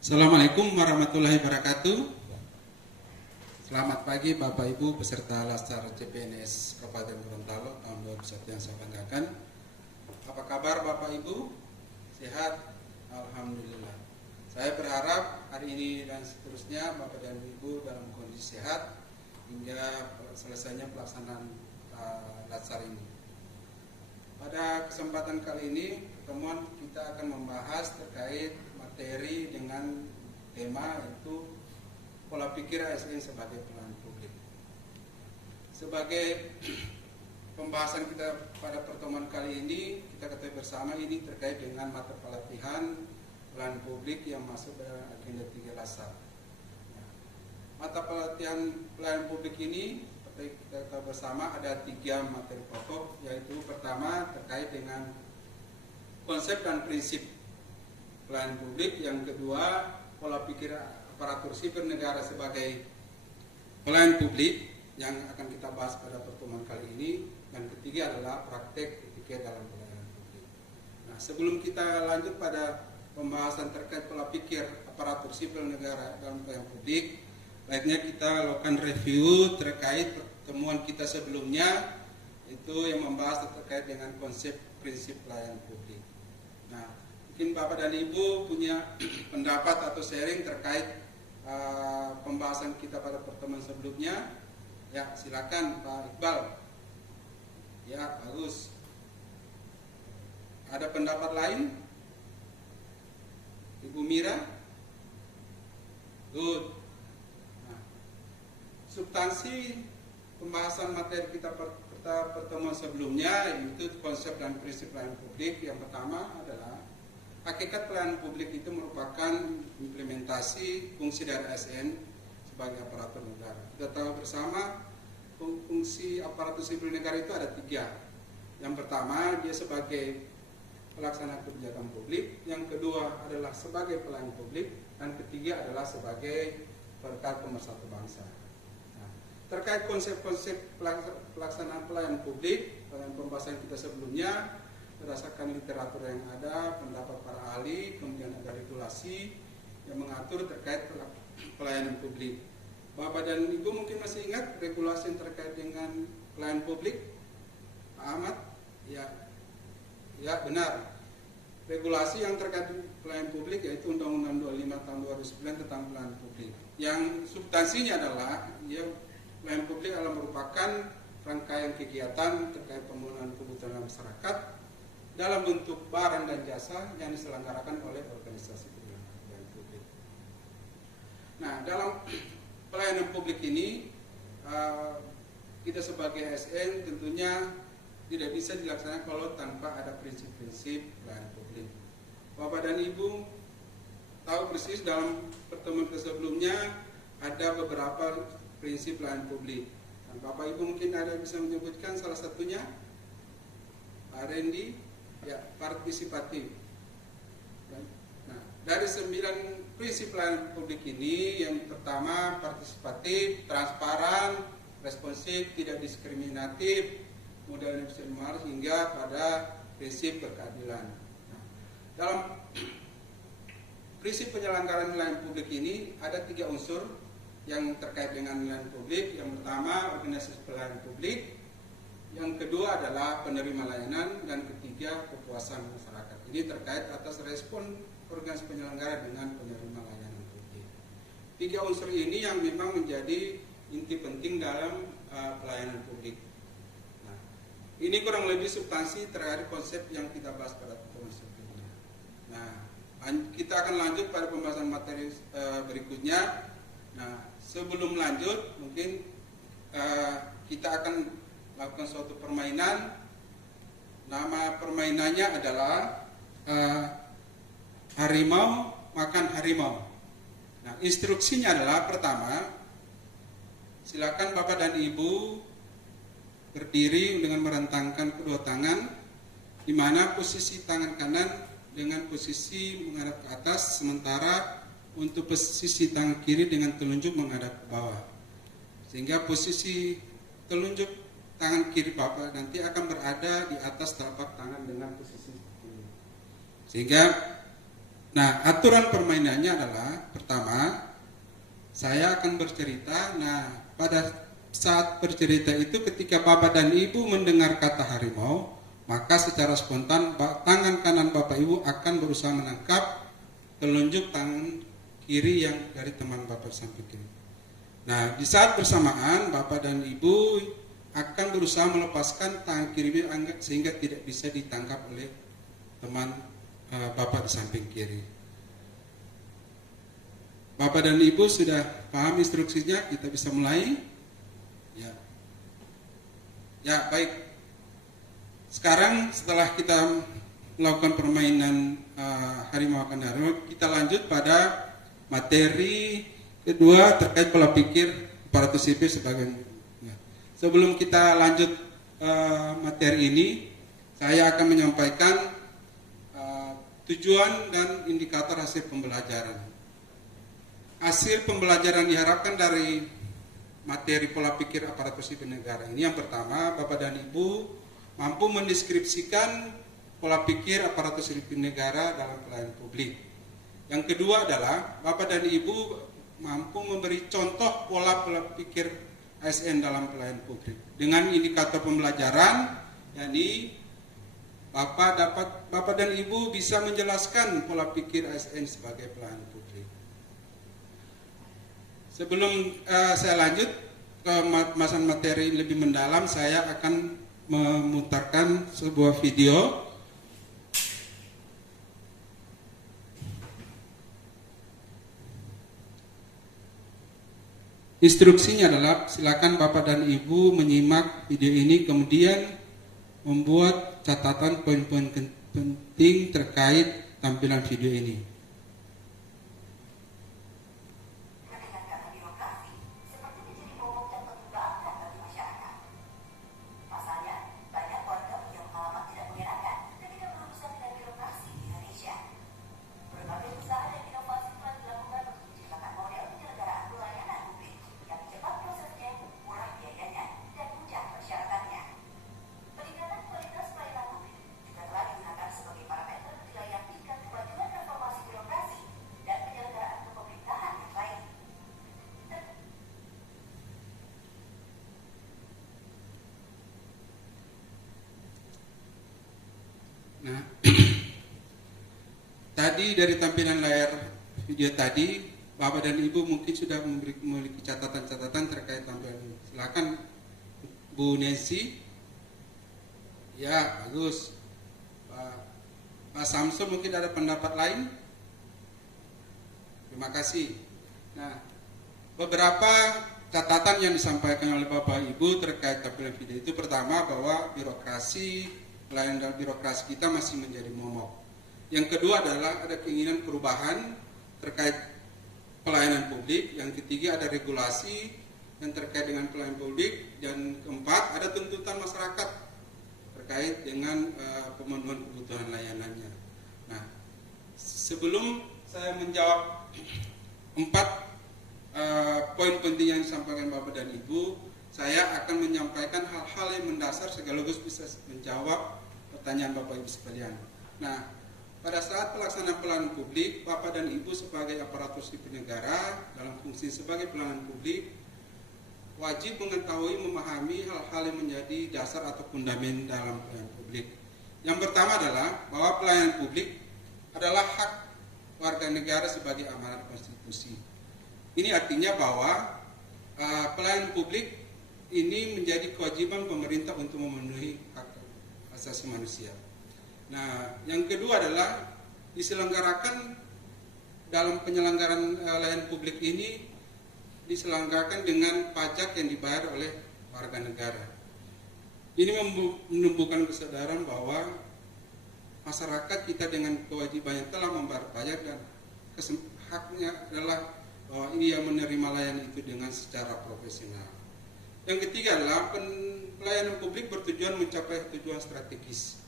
Assalamualaikum warahmatullahi wabarakatuh. Selamat pagi Bapak Ibu peserta Laskar CPNS Kabupaten Gorontalo tahun 2021 yang saya banggakan. Apa kabar Bapak Ibu? Sehat? Alhamdulillah. Saya berharap hari ini dan seterusnya Bapak dan Ibu dalam kondisi sehat hingga selesainya pelaksanaan Laskar ini. Pada kesempatan kali ini pertemuan kita akan membahas terkait materi dengan tema yaitu pola pikir ASN sebagai pelayan publik. Sebagai pembahasan kita pada pertemuan kali ini, kita ketahui bersama ini terkait dengan mata pelatihan pelayan publik yang masuk dalam agenda 3 Laskar. Mata pelatihan pelayan publik ini seperti kita tahu bersama ada 3 materi pokok, yaitu pertama terkait dengan konsep dan prinsip pelayan publik, yang kedua pola pikir aparatur sipil negara sebagai pelayan publik yang akan kita bahas pada pertemuan kali ini, dan ketiga adalah praktek etika dalam pelayanan publik. Nah, sebelum kita lanjut pada pembahasan terkait pola pikir aparatur sipil negara dalam pelayanan publik, baiknya kita lakukan review terkait pertemuan kita sebelumnya, itu yang membahas terkait dengan konsep prinsip pelayanan publik. Nah, mungkin Bapak dan Ibu punya pendapat atau sharing terkait pembahasan kita pada pertemuan sebelumnya. Ya, silakan Pak Iqbal. Ya, bagus. Ada pendapat lain? Ibu Mira? Good. Nah, substansi pembahasan materi kita pertemuan sebelumnya yaitu konsep dan prinsip pelayanan publik. Yang pertama adalah hakikat pelayanan publik itu merupakan implementasi fungsi dari ASN sebagai aparatur negara. Kita tahu bersama fungsi aparatur sipil negara itu ada 3. Yang pertama dia sebagai pelaksana kebijakan publik, yang kedua adalah sebagai pelayan publik, dan ketiga adalah sebagai perekat pemersatu bangsa. Terkait konsep-konsep pelaksanaan pelayanan publik, dalam pembahasan kita sebelumnya, berdasarkan literatur yang ada, pendapat para ahli, kemudian ada regulasi yang mengatur terkait pelayanan publik. Bapak dan Ibu mungkin masih ingat regulasi yang terkait dengan pelayanan publik? Pak Ahmad? Ya benar. Regulasi yang terkait pelayanan publik yaitu Undang-Undang 25 tahun 2009 tentang pelayanan publik. Yang substansinya adalah pelayanan publik adalah merupakan rangkaian kegiatan terkait pemenuhan kebutuhan masyarakat dalam bentuk barang dan jasa yang diselenggarakan oleh organisasi pelayanan publik. Nah, dalam pelayanan publik ini kita sebagai ASN tentunya tidak bisa dilaksanakan kalau tanpa ada prinsip-prinsip pelayanan publik. Bapak dan Ibu tahu persis dalam pertemuan sebelumnya ada beberapa prinsip pelayanan publik. Dan Bapak Ibu mungkin ada yang bisa menyebutkan salah satunya, Pak Randy, ya, partisipatif. Nah, dari 9 prinsip pelayanan publik ini, yang pertama partisipatif, transparan, responsif, tidak diskriminatif, mudah dimengerti, hingga pada prinsip berkeadilan. Nah, dalam prinsip penyelenggaraan pelayanan publik ini ada 3 unsur yang terkait dengan pelayanan publik. Yang pertama organisasi pelayanan publik, yang kedua adalah penerima layanan, dan ketiga kepuasan masyarakat. Ini terkait atas respon organisasi penyelenggara dengan penerima layanan publik. 3 unsur ini yang memang menjadi inti penting dalam pelayanan publik. Nah, ini kurang lebih substansi terkait konsep yang kita bahas pada pertemuan sebelumnya. Nah, kita akan lanjut pada pembahasan materi berikutnya. Nah, sebelum lanjut mungkin kita akan lakukan suatu permainan. Nama permainannya adalah harimau makan harimau. Nah, instruksinya adalah pertama, silakan Bapak dan Ibu berdiri dengan merentangkan kedua tangan, di mana posisi tangan kanan dengan posisi menghadap ke atas, sementara untuk posisi tangan kiri dengan telunjuk menghadap ke bawah. Sehingga posisi telunjuk tangan kiri Bapak nanti akan berada di atas telapak tangan dengan posisi ini. Sehingga Nah, aturan permainannya adalah pertama, saya akan bercerita. Nah, pada saat bercerita itu ketika Bapak dan Ibu mendengar kata harimau, maka secara spontan tangan kanan Bapak Ibu akan berusaha menangkap telunjuk tangan kiri yang dari teman Bapak samping kiri. Nah, di saat bersamaan Bapak dan Ibu akan berusaha melepaskan tangan kiri sehingga tidak bisa ditangkap oleh teman Bapak di samping kiri. Bapak dan Ibu sudah paham instruksinya, kita bisa mulai. Ya, baik. Sekarang setelah kita melakukan permainan harimau akan harimau, kita lanjut pada materi kedua terkait pola pikir aparatur sipil sebagai. Sebelum kita lanjut materi ini, saya akan menyampaikan tujuan dan indikator hasil pembelajaran. Hasil pembelajaran diharapkan dari materi pola pikir aparatur sipil negara ini, yang pertama, Bapak dan Ibu mampu mendeskripsikan pola pikir aparatur sipil negara dalam pelayanan publik. Yang kedua adalah Bapak dan Ibu mampu memberi contoh pola pikir ASN dalam pelayanan publik dengan indikator pembelajaran, yakni Bapak dan Ibu bisa menjelaskan pola pikir ASN sebagai pelayanan publik. Sebelum saya lanjut ke pembahasan materi lebih mendalam, saya akan memutarkan sebuah video. Instruksinya adalah silakan Bapak dan Ibu menyimak video ini, kemudian membuat catatan poin-poin penting terkait tampilan video ini. Nah, tadi dari tampilan layar video tadi, Bapak dan Ibu mungkin sudah memiliki catatan-catatan terkait tampilan ini. Silakan Bu Nancy. Ya, bagus. Pak Samsul mungkin ada pendapat lain? Terima kasih. Nah, beberapa catatan yang disampaikan oleh Bapak Ibu terkait tampilan video itu, pertama bahwa pelayanan dalam birokrasi kita masih menjadi momok. Yang kedua adalah ada keinginan perubahan terkait pelayanan publik. Yang ketiga ada regulasi yang terkait dengan pelayanan publik. Dan keempat ada tuntutan masyarakat terkait dengan pemenuhan kebutuhan layanannya. Nah, sebelum saya menjawab 4 poin penting yang disampaikan Bapak dan Ibu, saya akan menyampaikan hal-hal yang mendasar sekaligus bisa menjawab pertanyaan Bapak Ibu sekalian. Nah, pada saat pelaksanaan pelayanan publik, Bapak dan Ibu sebagai aparatur sipil negara dalam fungsi sebagai pelayanan publik wajib mengetahui, memahami hal-hal yang menjadi dasar atau fundament dalam pelayanan publik. Yang pertama adalah bahwa pelayanan publik adalah hak warga negara sebagai amanat konstitusi. Ini artinya bahwa pelayanan publik ini menjadi kewajiban pemerintah untuk memenuhi hak asasi manusia. Nah, yang kedua adalah diselenggarakan dalam penyelenggaraan layanan publik ini diselenggarakan dengan pajak yang dibayar oleh warga negara. Ini menumbuhkan kesadaran bahwa masyarakat kita dengan kewajibannya telah membayar pajak dan haknya adalah bahwa ia menerima layanan itu dengan secara profesional. Yang ketiga adalah pelayanan publik bertujuan mencapai tujuan strategis.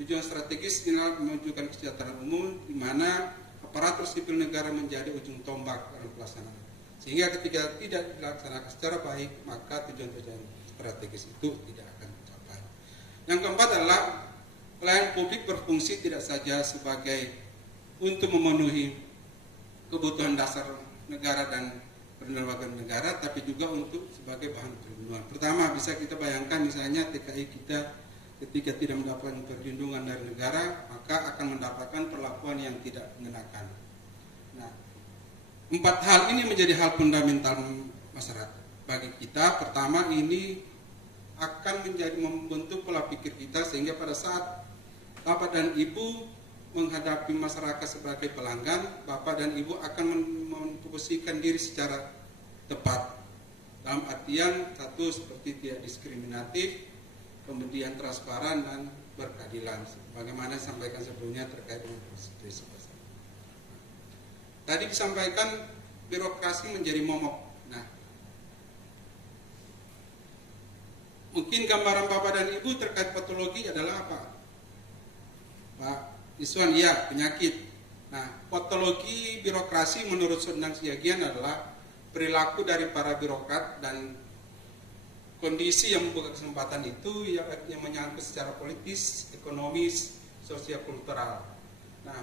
Tujuan strategis adalah mewujudkan kesejahteraan umum di mana aparatur sipil negara menjadi ujung tombak dalam pelaksanaan. Sehingga ketika tidak dilaksanakan secara baik, maka tujuan-tujuan strategis itu tidak akan tercapai. Yang keempat adalah pelayanan publik berfungsi tidak saja sebagai untuk memenuhi kebutuhan dasar negara dan perlembagaan negara, tapi juga untuk sebagai bahan perlindungan. Pertama, bisa kita bayangkan misalnya TKI kita ketika tidak mendapatkan perlindungan dari negara, maka akan mendapatkan perlakuan yang tidak mengenakan. Nah, 4 hal ini menjadi hal fundamental masyarakat bagi kita. Pertama, ini akan menjadi membentuk pola pikir kita, sehingga pada saat Bapak dan Ibu menghadapi masyarakat sebagai pelanggan, Bapak dan Ibu akan memposisikan diri secara tepat. Dalam artian, satu, seperti tidak diskriminatif, kemudian transparan dan berkeadilan. Bagaimana disampaikan sebelumnya terkait dengan prinsip dasar. Tadi disampaikan birokrasi menjadi momok. Nah, mungkin gambaran Bapak dan Ibu terkait patologi adalah apa? Pak Iswan, iya, penyakit. Nah, patologi birokrasi menurut Sundang Siagian adalah perilaku dari para birokrat dan kondisi yang membuka kesempatan itu yang menyangkut secara politis, ekonomis, sosial, kultural. Nah,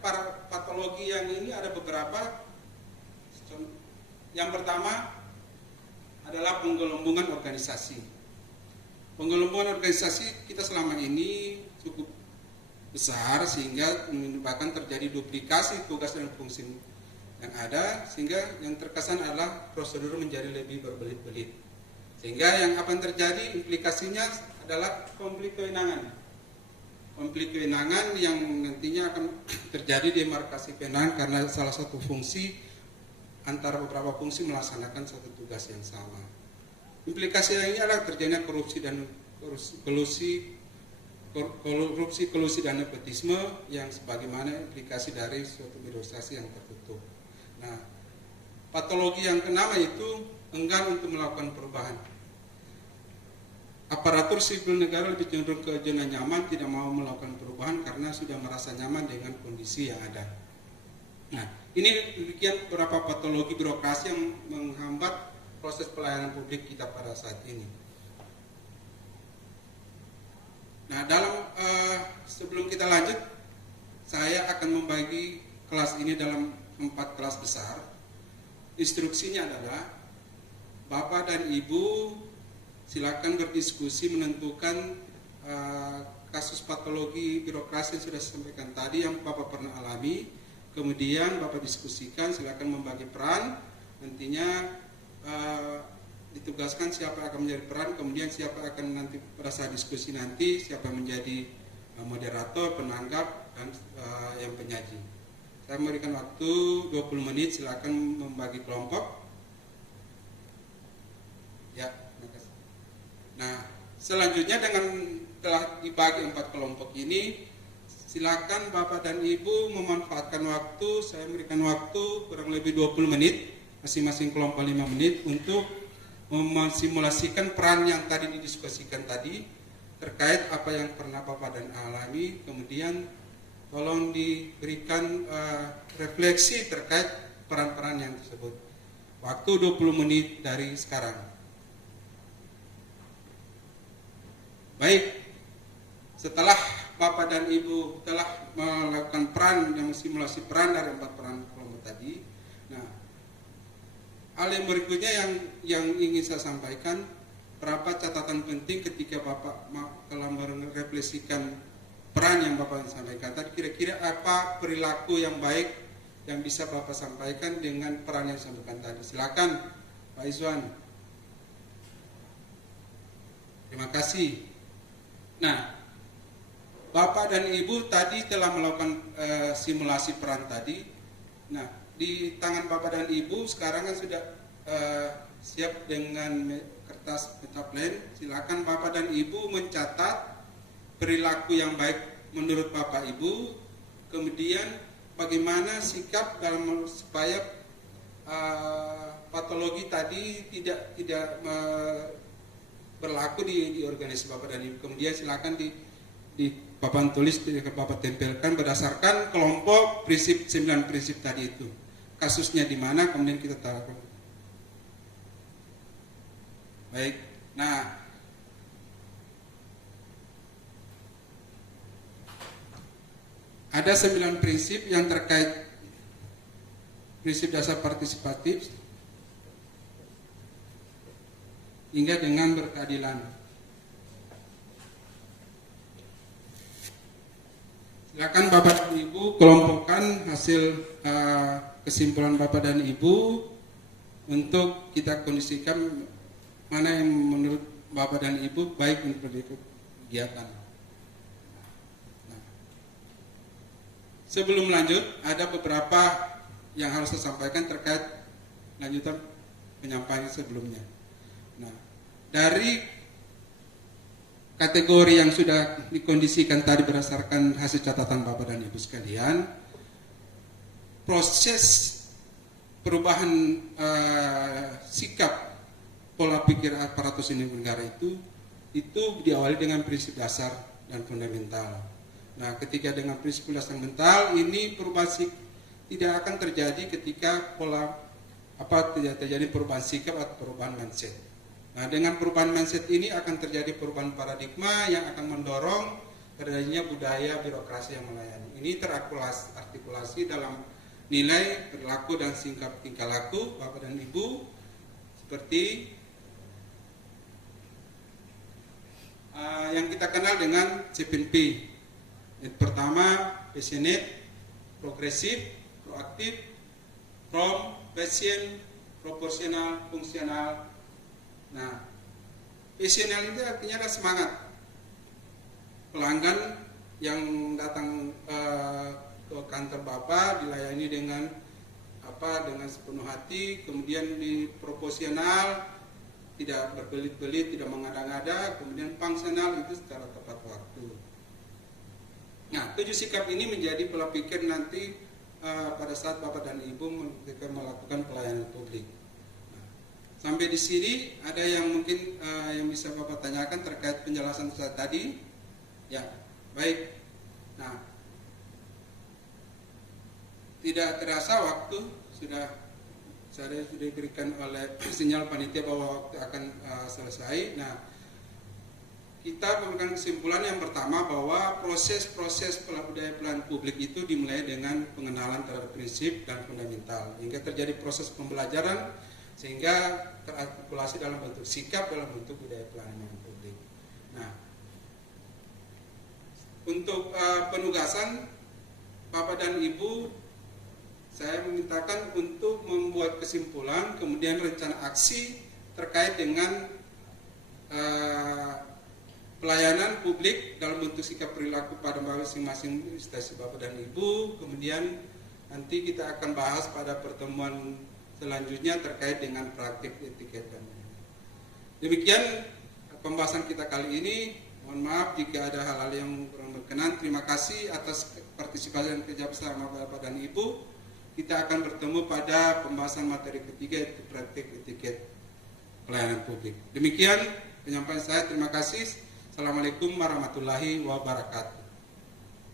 para patologi yang ini ada beberapa. Yang pertama adalah penggelembungan organisasi. Penggelembungan organisasi kita selama ini cukup besar, sehingga menyebabkan terjadi duplikasi tugas dan fungsi yang ada, sehingga yang terkesan adalah prosedur menjadi lebih berbelit-belit. Sehingga yang akan terjadi implikasinya adalah konflik kewenangan. Konflik kewenangan yang nantinya akan terjadi demarkasi kewenangan karena salah satu fungsi antara beberapa fungsi melaksanakan satu tugas yang sama. Implikasi lainnya adalah terjadinya korupsi, kolusi dan nepotisme yang sebagaimana implikasi dari suatu birokrasi yang tertutup. Nah, patologi yang keenam itu enggan untuk melakukan perubahan. Aparatur sipil negara lebih cenderung ke zona nyaman, tidak mau melakukan perubahan karena sudah merasa nyaman dengan kondisi yang ada. Nah, ini demikian beberapa patologi birokrasi yang menghambat proses pelayanan publik kita pada saat ini. Nah, sebelum kita lanjut, saya akan membagi kelas ini dalam 4 kelas besar. Instruksinya adalah Bapak dan Ibu silakan berdiskusi menentukan kasus patologi birokrasi yang sudah saya sampaikan tadi yang Bapak pernah alami. Kemudian Bapak diskusikan, silakan membagi peran. Nantinya ditugaskan siapa akan menjadi peran, kemudian siapa akan nanti pada saat diskusi nanti siapa menjadi moderator, penanggap, dan yang penyaji. Saya memberikan waktu 20 menit, silakan membagi kelompok. Ya, terima kasih. Nah, selanjutnya dengan telah dibagi 4 kelompok ini, silakan Bapak dan Ibu memanfaatkan waktu. Saya memberikan waktu kurang lebih 20 menit, masing-masing kelompok 5 menit untuk memsimulasikan peran yang tadi didiskusikan tadi terkait apa yang pernah Bapak dan alami. Kemudian tolong diberikan refleksi terkait peran-peran yang tersebut. Waktu 20 menit dari sekarang. Baik, setelah Bapak dan Ibu telah melakukan peran dan simulasi peran dari 4 peran kelompok tadi, nah, hal yang berikutnya yang ingin saya sampaikan, berapa catatan penting ketika Bapak telah merefleksikan peran yang Bapak sampaikan tadi. Kira-kira apa perilaku yang baik yang bisa Bapak sampaikan dengan peran yang disampaikan tadi. Silakan Pak Izwan. Terima kasih. Nah, Bapak dan Ibu tadi telah melakukan simulasi peran tadi. Nah, di tangan Bapak dan Ibu sekarang kan sudah siap dengan kertas metaplan. Silakan Bapak dan Ibu mencatat perilaku yang baik menurut Bapak Ibu, kemudian bagaimana sikap dalam supaya patologi tadi tidak berlaku di organisasi Bapak dan Ibu. Kemudian silakan di papan tulis Bapak tempelkan berdasarkan kelompok prinsip 9 prinsip tadi itu. Kasusnya di mana, kemudian kita tahu. Baik. Nah, ada 9 prinsip yang terkait prinsip dasar partisipatif hingga dengan berkeadilan. Silakan Bapak dan Ibu kelompokkan hasil kesimpulan Bapak dan Ibu untuk kita kondisikan mana yang menurut Bapak dan Ibu baik untuk kegiatan. Nah, sebelum lanjut, ada beberapa yang harus saya sampaikan terkait lanjutan penyampaian sebelumnya. Nah, dari kategori yang sudah dikondisikan tadi berdasarkan hasil catatan Bapak dan Ibu sekalian, proses perubahan sikap pola pikir aparatus sipil negara itu diawali dengan prinsip dasar dan fundamental. Nah, ketika dengan prinsip dasar fundamental ini perubahan sikap tidak akan terjadi ketika tidak terjadi perubahan sikap atau perubahan mindset. Nah, dengan perubahan mindset ini akan terjadi perubahan paradigma yang akan mendorong terjadinya budaya birokrasi yang melayani. Ini terartikulasi dalam nilai, perilaku, dan tingkah laku Bapak dan Ibu seperti yang kita kenal dengan 7P. Yang pertama, passionate, progresif, proaktif, from, passion, proporsional, fungsional. Nah, passional itu artinya adalah semangat. Pelanggan yang datang ke kantor Bapak dilayani dengan sepenuh hati, kemudian di proporsional, tidak berbelit-belit, tidak mengada-ngada, kemudian fungsional itu secara tepat waktu. Nah, 7 sikap ini menjadi pola pikir nanti pada saat Bapak dan Ibu melakukan pelayanan publik. Nah, sampai di sini ada yang mungkin yang bisa Bapak tanyakan terkait penjelasan saya tadi? Ya, baik. Nah, tidak terasa waktu saya sudah diberikan oleh sinyal panitia bahwa waktu akan selesai. Nah, kita memberikan kesimpulan yang pertama bahwa proses budaya pelayanan publik itu dimulai dengan pengenalan terhadap prinsip dan fundamental hingga terjadi proses pembelajaran sehingga terartikulasi dalam bentuk sikap dalam bentuk budaya pelayanan publik. Nah, untuk penugasan Bapak dan Ibu, saya memintakan untuk membuat kesimpulan kemudian rencana aksi terkait dengan pelayanan publik dalam bentuk sikap perilaku pada masing-masing instansi Bapak dan Ibu. Kemudian nanti kita akan bahas pada pertemuan selanjutnya terkait dengan praktik etiket. Demikian pembahasan kita kali ini. Mohon maaf jika ada hal-hal yang kurang berkenan. Terima kasih atas partisipasi dan kerja bersama Bapak dan Ibu. Kita akan bertemu pada pembahasan materi ketiga, yaitu praktik etiket pelayanan publik. Demikian penyampaian saya. Terima kasih. Assalamualaikum warahmatullahi wabarakatuh.